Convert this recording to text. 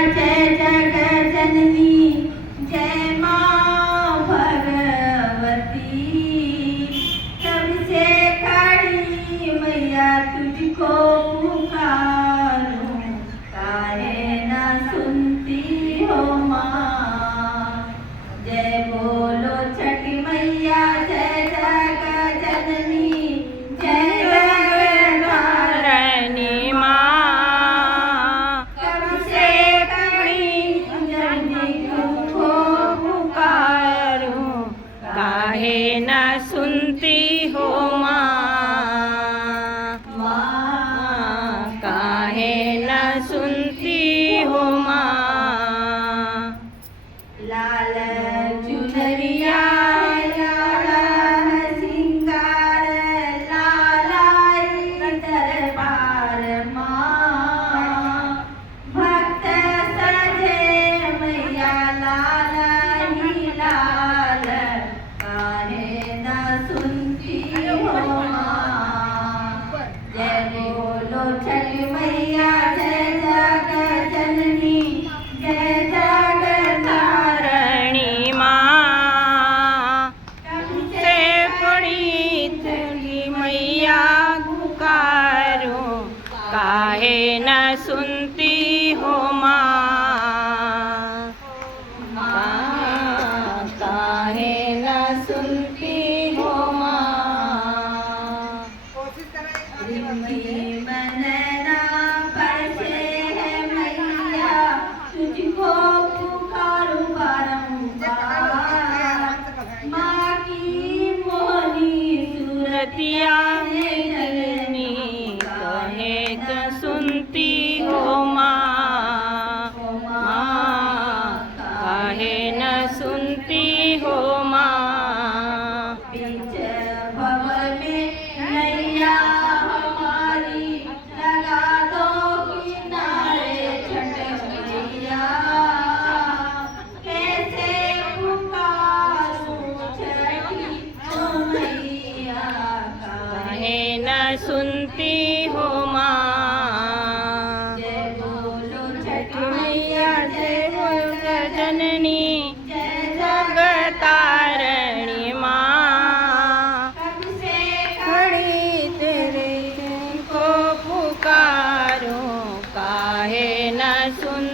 जय जगत जननी जय माँ भगवती। सबसे खड़ी मैया तुझको पुकारूं, काहे ना सुनती हो माँ। जय बोलो छठी मैया जय जगत जननी जय जगतारिणी माँ। सबसे खड़ी जननी तुझको पुकारूं, काहे न सुनती हो माँ। माँ काहे न सुनती हो माँ। लाल चुनरिया लाल सिंगार लालाई दरबार माँ। भक्त सजे मैया लाल ही लाल, काहे न सुनती हो माँ। जय बोलो छठी मैया जय जगत जननी जय जगतारिणी माँ। सबसे बड़ी तेरी मैया पुकारूं, काहे न सुनती हो माँ। काहे न सुनती हो माँ। रिमझिम नैना बरसे है मैया, तुझको पुकारूं बारंबार। माँ की मोहनी रतिया सूरतिया जननी कहे न सुनती हो माँ। माँ काहे न सुनती हो माँ। बीच भंवर में नैया हमारी लगा दो किनारे छठ मैया। कैसे पुकारूं छठी ओ मैया, काहे न सुनती हो माँ। जय बोलो छठ मैया मैया जय जय बोलो जननी जय जगतारिणी माँ। सबसे खड़ी तेरे को पुकारूं, काहे न सुन